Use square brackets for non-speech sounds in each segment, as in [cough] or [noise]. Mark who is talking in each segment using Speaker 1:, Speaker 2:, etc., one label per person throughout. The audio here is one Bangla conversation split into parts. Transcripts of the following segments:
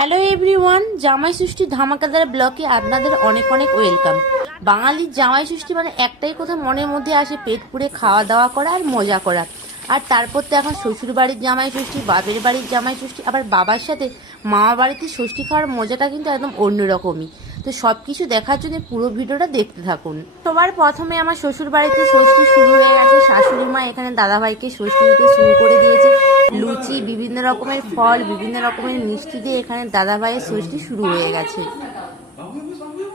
Speaker 1: হ্যালো এভরিওয়ান জামাই ষষ্ঠী ধামাকাদার ব্লকে আপনাদের অনেক অনেক ওয়েলকাম। বাঙালির জামাই ষষ্ঠী মানে একটাই কথা মনের মধ্যে আসে, পেট পুড়ে খাওয়া দাওয়া করা আর মজা করা। আর তারপর তো এখন শ্বশুর বাড়ির জামাই ষষ্ঠী, বাপের বাড়ির জামাই ষষ্ঠী, আবার বাবার সাথে মামা বাড়িতে ষষ্ঠী খাওয়ার মজাটা কিন্তু একদম অন্যরকমই। তো সব কিছু দেখার জন্য পুরো ভিডিওটা দেখতে থাকুন। সবার প্রথমে আমার শ্বশুর বাড়িতে ষষ্ঠী শুরু হয়ে গেছে। শাশুড়ি মা এখানে দাদাভাইকে ষষ্ঠী দিতে শুরু করে দিয়েছে। লুচি, বিভিন্ন রকমের ফল, বিভিন্ন রকমের মিষ্টি দিয়ে এখানে দাদাভাইয়ের ষষ্ঠী শুরু হয়ে গেছে।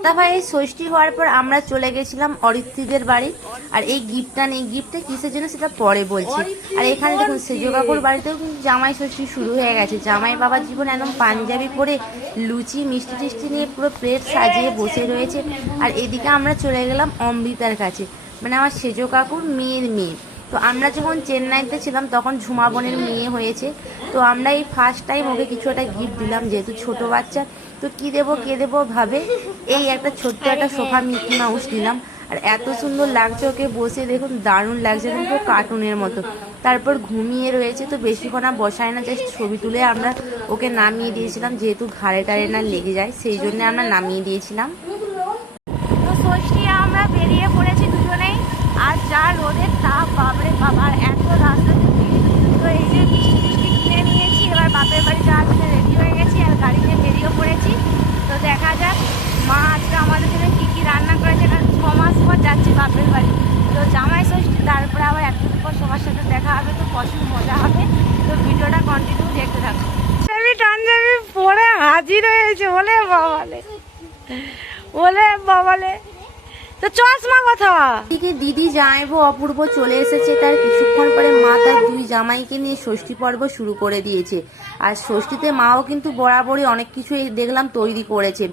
Speaker 1: দাদাভাইয়ের ষষ্ঠী হওয়ার পর আমরা চলে গেছিলাম অরিত্রীদের বাড়ি। আর এই গিফটটা নেই গিফটটা কিসের জন্য সেটা পরে বলছি। আর এখানে দেখুন সেজো কাকুর বাড়িতেও কিন্তু জামাই ষষ্ঠী শুরু হয়ে গেছে। জামাই বাবার জীবন একদম পাঞ্জাবি পরে লুচি মিষ্টি টিষ্টি নিয়ে পুরো প্লেট সাজিয়ে বসে রয়েছে। আর এদিকে আমরা চলে গেলাম অমৃতার কাছে। মানে আমার সেজো কাকুর মেয়ের মেয়ে। তো আমরা যখন চেন্নাইতে ছিলাম তখন ঝুমা বোনের মেয়ে হয়েছে। তো আমরা এই ফার্স্ট টাইম ওকে কিছু একটা গিফট দিলাম যেহেতু ছোট বাচ্চা তো কি দেবো, কে দেবো ভাবে এই একটা ছোট্ট একটা সোফা মিকি মাউস নিলাম। আর এত সুন্দর লাগছে ওকে বসে, দেখুন দারুণ লাগছে কিন্তু কার্টুনের মতো। তারপর ঘুমিয়ে রয়েছে, তো বেশিক্ষণ আর বসায় না, জাস্ট ছবি তুলে আমরা ওকে নামিয়ে দিয়েছিলাম, যেহেতু ঘাড়ে টাড়ে না লেগে যায়, সেই জন্য আমরা নামিয়ে দিয়েছিলাম।
Speaker 2: আমরা বেরিয়ে পড়েছি দুজনেই, আর যা রোদের তাপ, বাপরে বাবার এত রাস্তা তো এই যে মিষ্টি টিষ্টি কিনে নিয়েছি এবার বাপের বাড়ি যাওয়ার জন্য রেডি হয়ে গেছি আর গাড়িতে বেরিয়ে পড়েছি তো দেখা যাক মা আজকে আমাদের জন্য কী কী রান্না করেছে কারণ ছ মাস পর যাচ্ছি বাপের বাড়ি তো জামাই ষষ্ঠী তারপরে আবার একদিন পর সবার সাথে দেখা হবে তো প্রচুর মজা হবে তো ভিডিওটা কন্টিনিউ দেখতে থাকো টাঞ্জাবি পরে হাজির হয়েছে বলে বাবালে। বলে বাবালে। তো চশমা কথা।
Speaker 1: এদিকে দিদি জামাইবো অপূর্ব চলে এসেছে তার কিছুক্ষণ পরে মা তার দুই জামাইকে নিয়ে ষষ্ঠী পর্ব শুরু করে দিয়েছে। আর ষষ্ঠীতে মাও কিন্তু বরাবরই অনেক কিছু দেখলাম তৈরি করেছে।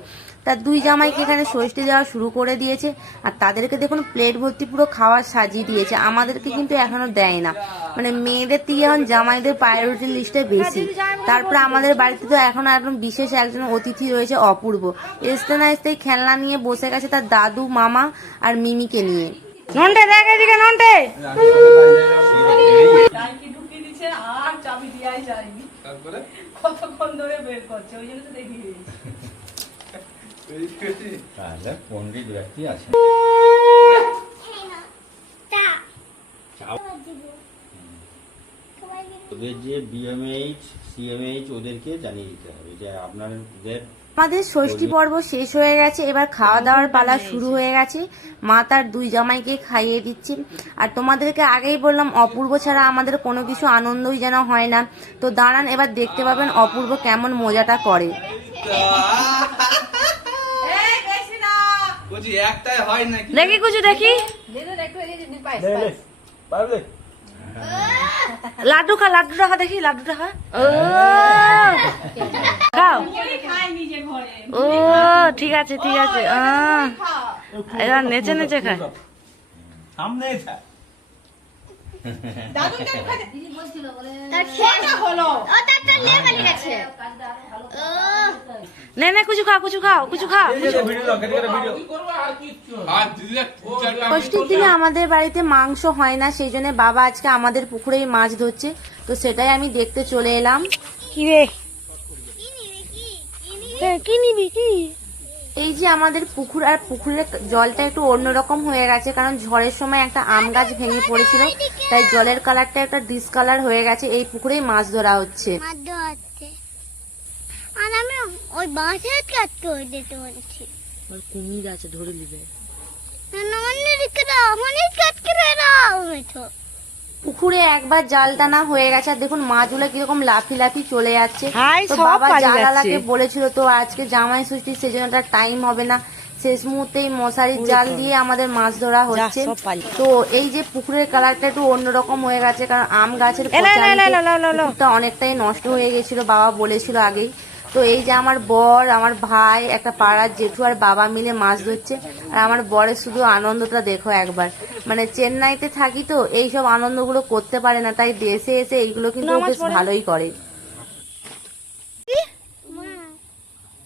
Speaker 1: তার দুই জামাইকে এখানে ষষ্ঠী দেওয়া শুরু করে দিয়েছে। আর তাদেরকে দেখুন প্লেট ভর্তি পুরো খাওয়ার সাজিয়ে দিয়েছে। আমাদেরকে কিন্তু এখনও দেয় না। মানে মেয়েদের থেকে এখন জামাইদের প্রায়োরিটি লিস্টে বেশি। তারপরে আমাদের বাড়িতে তো এখন একদম বিশেষ একজন অতিথি রয়েছে অপূর্ব। আসতে না আসতেই খেলনা নিয়ে বসে গেছে তার দাদু মামা আর মিমিকে নিয়ে।
Speaker 2: নন্টে দেখ এদিকে নন্টে।
Speaker 3: টাইকি ঢুকিয়ে দিচ্ছে আর চাবি দিয়াই যায়নি কতক্ষণ ধরে বের করছে? ওই জন্য তো দেখিয়ে
Speaker 4: তাহলে পণ্ডিত ব্যক্তি আছে ওদের যে বিএমএইচ সিএমএইচ ওদেরকে জানিয়ে দিতে হবে যে আপনাদের
Speaker 1: আমাদের ষষ্ঠী পর্ব শেষ হয়ে গেছে এবার খাওয়া দাওয়ার পালা শুরু হয়ে গেছে। মা তার দুই জামাইকে খাইয়ে দিচ্ছে। আর তোমাদেরকে আগেই বললাম অপূর্ব ছাড়া আমাদের কোনো কিছু আনন্দই যেন হয় না। তো দাঁড়ান এবার দেখতে পাবেন অপূর্ব কেমন মজাটা করে।
Speaker 5: বলছি একটাই হয় নাকি?
Speaker 2: দেখি কিছু দেখি। লাড্ডু খা লাড্ডুটা খা দেখি লাড্ডুটা খা। ও খাও। ও ঠিক আছে ঠিক আছে এবার নেচে নেচে খায়।
Speaker 4: সামনে
Speaker 3: দাদু কেন খাই কটা হলো।
Speaker 2: নে নে কিছু খাও কিছু খাও কিছু খাও।
Speaker 1: ষষ্ঠীর দিনে আমাদের বাড়িতে মাংস হয় না সেই জন্য বাবা আজকে আমাদের পুকুরেই মাছ ধরছে। তো সেটাই আমি দেখতে চলে এলাম।
Speaker 2: কি রে? হ্যাঁ, কি নিবি কি?
Speaker 1: এই যে আমাদের পুকুর আর পুকুরের জলটা একটু অন্যরকম হয়ে গেছে কারণ ঝড়ের সময় একটা আম গাছ ভেঙে পড়েছিল তাই জলের কালারটা একটা ডিসকালার হয়ে গেছে এই পুকুরেই মাছ ধরা হচ্ছে।
Speaker 6: মাদ্য হচ্ছে। আর আমি ওই বাঁশের কাজ করে দিতে বলছি।
Speaker 1: কুমির আছে ধরে নিবে।
Speaker 6: অনেক অনেক কাজ করে দাও তো
Speaker 1: পুকুরে একবার জাল টানা হয়ে গেছে। দেখুন মাছগুলো কীরকম লাফি লাফি চলে যাচ্ছে। তো বাবা জালালাকে বলেছিল তো আজকে জামাই ষষ্ঠী সেজন্য টাইম হবে না। শেষ মুহূর্তে মশারির জাল দিয়ে আমাদের মাছ ধরা হচ্ছে। তো এই যে পুকুরের কালারটা একটু অন্যরকম হয়ে গেছে কারণ আম গাছের অনেকটাই নষ্ট হয়ে গেছিল বাবা বলেছিল আগেই। তো এই যে আমার বর আমার ভাই একটা পাড়ার জেঠু আর বাবা মিলে মাছ ধরছে। আর আমার বরের শুধু আনন্দটা দেখো একবার। মানে চেন্নাইতে থাকি তো এই সব আনন্দগুলো করতে পারে না তাই দেশে এসে এইগুলো কিন্তু বেশ ভালোই করে।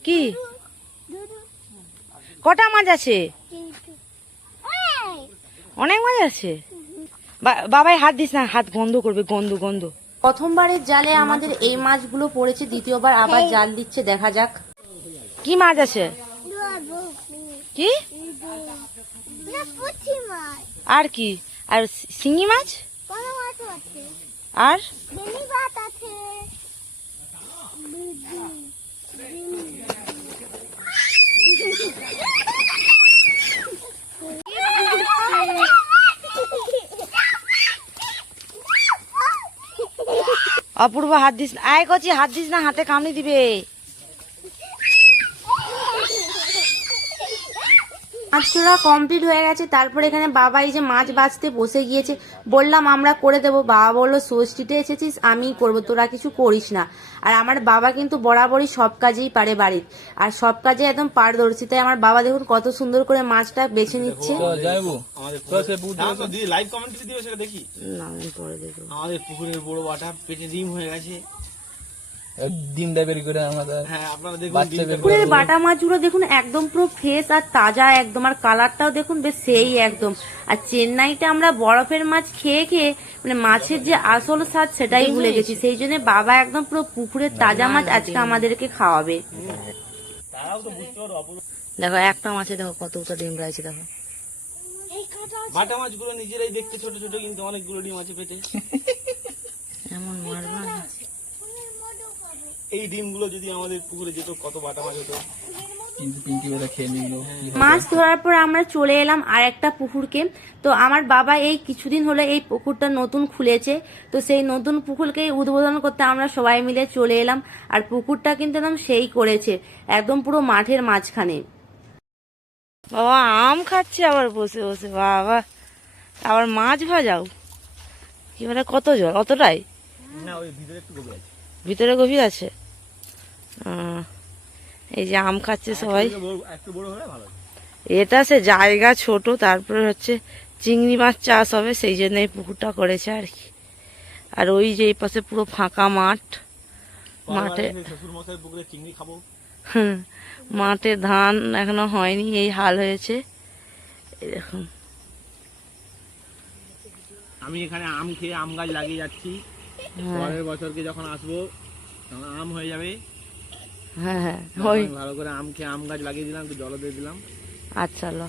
Speaker 2: কি? কটা মাছ আছে? অনেক মাছ আছে। বাবাই হাত দিস না হাত গন্ধ করবে গন্ধ গন্ধ।
Speaker 1: প্রথমবারের জালে আমাদের এই মাছগুলো পড়েছে দ্বিতীয়বার আবার জাল দিচ্ছে দেখা যাক। কি মাছ আছে? কি?
Speaker 6: না পুঁটি মাছ
Speaker 1: আর কি? আর শিঙি মাছ?
Speaker 6: কোনো মাছ আছে
Speaker 1: আর?
Speaker 6: আছে [laughs]
Speaker 1: অপূর্ব হাত দিস আয় করছি হাত দিস না হাতে কামড়ি দিবে। মাছ কমপ্লিট হয়ে গেছে। তারপরে এখানে বাবা এই যে মাছ বাছতে বসে গিয়েছে। বললাম আমরা করে দেবো। বাবা বলল ষষ্ঠীতে এসেছিস আমিই করব তোরা কিছু করিস না। আর আমার বাবা কিন্তু বরাবরই সব কাজেই পারে বাড়ির। আর সব কাজে একদম পারদর্শী। তাই আমার বাবা দেখুন কত সুন্দর করে মাছটা বেছে নিচ্ছে। না পরে
Speaker 4: আমাদের পুকুরের বড় বাটা পেটে ডিম হয়ে গেছে।
Speaker 5: ডিমটা বের করে আমাদের
Speaker 4: হ্যাঁ আপনারা দেখুন
Speaker 1: বাটা মাছগুলো দেখুন একদম পুরো ফ্রেশ আর তাজা একদম আর কালারটাও দেখুন বেশ সেই একদম। আর চেন্নাইতে আমরা বরফের মাছ খেয়ে খেয়ে মানে মাছের যে আসল স্বাদ সেটাই ভুলে গেছি। সেই জন্য বাবা একদম পুরো পুকুরের তাজা মাছ আজকে আমাদেরকে খাওয়াবে। দেখো একটা মাছে দেখো কতটা ডিম রয়েছে দেখো।
Speaker 4: বাটা মাছগুলো নিজেরাই দেখতে ছোট ছোট কিন্তু অনেকগুলো ডিম আছে পেটে।
Speaker 1: এমন মারবা।
Speaker 4: এই ডিমগুলো যদি আমাদের পুকুরে যেত কত বাটা মাছ হতো?
Speaker 1: মাছ ধরার পর আমরা চলে এলাম আর একটা পুকুরকে। তো আমার বাবা এই কিছুদিন হলো এই পুকুরটা নতুন খুলেছে। তো সেই নতুন পুকুরকে উদ্বোধন করতে আমরা সবাই মিলে চলে এলাম আর পুকুরটা কিন্তু একদম সেই করেছে একদম পুরো মাঠের মাঝখানে। বাবা আম খাচ্ছে আবার বসে বসে বাবা। আবার মাছ ভাজাও। এবারে কত জল? অতটাই?
Speaker 4: না ওই ভিতরে একটু গভীর আছে।
Speaker 1: ভিতরে গভীর আছে? আহ, এই যে আম খাচ্ছে সবাই। এটা সে জায়গা ছোট তারপরে হচ্ছে চিংড়ি মাছ চাষ হবে সেই জন্য এই পুকুরটা করেছে আর কি। আর ওই যে এই পাশে পুরো ফাঁকা মাঠ। মাঠে মাঠে ধান এখনও হয়নি এই হাল হয়েছে। দেখুন।
Speaker 4: আমি এখানে আম খেয়ে আম গাছ লাগিয়ে যাচ্ছি।
Speaker 1: হ্যাঁ।
Speaker 4: পরের বছরকে যখন আসব তখন আম হয়ে যাবে।
Speaker 1: হ্যাঁ হ্যাঁ
Speaker 4: তখন
Speaker 1: ওই
Speaker 4: ভালো করে আম আম গাছ লাগিয়ে দিলাম জল দিয়ে দিলাম।
Speaker 1: আচ্ছা লো।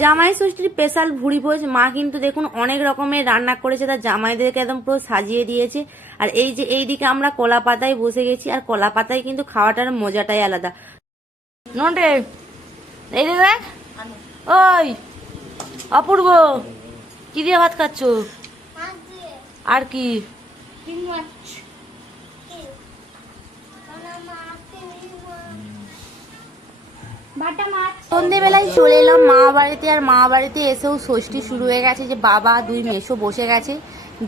Speaker 1: জামাই ষষ্ঠীর স্পেশাল ভুড়ি ভোজ মা কিন্তু দেখুন অনেক রকমের রান্না করেছে তার জামাইদেরকে একদম পুরো সাজিয়ে দিয়েছে। আর এই যে এইদিকে আমরা কলা পাতায় বসে গেছি আর কলা পাতায় কিন্তু খাওয়াটার মজাটাই আলাদা। নন্টে এই দেখ ওই অপূর্ব কি দিয়ে ভাত খাচ্ছ? আর কি
Speaker 6: ডিম মাছ কোনো মাছ চিংড়ি মাছ বাটা মাছ
Speaker 1: সন্ধেবেলায় চলে এলাম মা বাড়িতে আর মা বাড়িতে এসেও ষষ্ঠী শুরু হয়ে গেছে যে বাবা দুই মেসো বসে গেছে।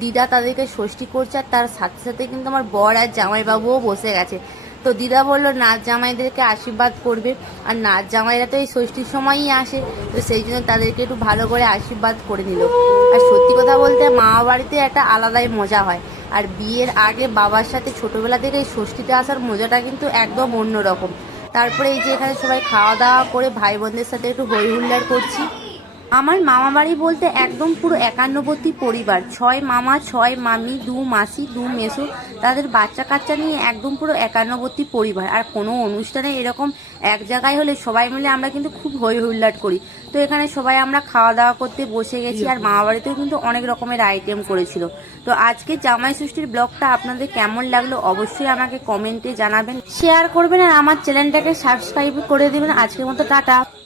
Speaker 1: দিদা তাদেরকে ষষ্ঠী করছে আর তার সাথে সাথে কিন্তু আমার বর আর জামাইবাবুও বসে গেছে। তো দিদা বলল, নাচ জামাইদেরকে আশীর্বাদ করবে। আর নাচ জামাইরা তো এই ষষ্ঠীর সময়ই আসে, তো সেই জন্য তাদেরকে একটু ভালো করে আশীর্বাদ করে নিল। আর সত্যি কথা বলতে মা বাড়িতে একটা আলাদাই মজা হয়। আর বিয়ের আগে বাবার সাথে ছোটবেলা থেকে এই ষষ্ঠীতে আসার মজাটা কিন্তু একদম অন্যরকম। তারপরে এই যে এখানে সবাই খাওয়া দাওয়া করে ভাই বোনদের সাথে একটু হই হুল্লাড় করছি। আমার মামা বাড়ি বলতে একদম পুরো একান্নবর্তী পরিবার। ছয় মামা, ছয় মামি, দু মাসি, দু মেসো তাদের বাচ্চা কাচ্চা নিয়ে একদম পুরো একান্নবর্তী পরিবার। আর কোনো অনুষ্ঠানে এরকম এক জায়গায় হলে সবাই মিলে আমরা কিন্তু খুব হই হুল্লাট করি। তো এখানে সবাই আমরা খাওয়া দাওয়া করতে বসে গেছি আর মামা বাড়িতেও কিন্তু অনেক রকমের আইটেম করেছিল। তো আজকে জামাই ষষ্ঠীর ব্লগটা আপনাদের কেমন লাগল অবশ্যই আমাকে কমেন্টে জানাবেন। শেয়ার করবেন আর আমার চ্যানেলটাকে সাবস্ক্রাইব করে দেবেন। আজকের মতো টাটা।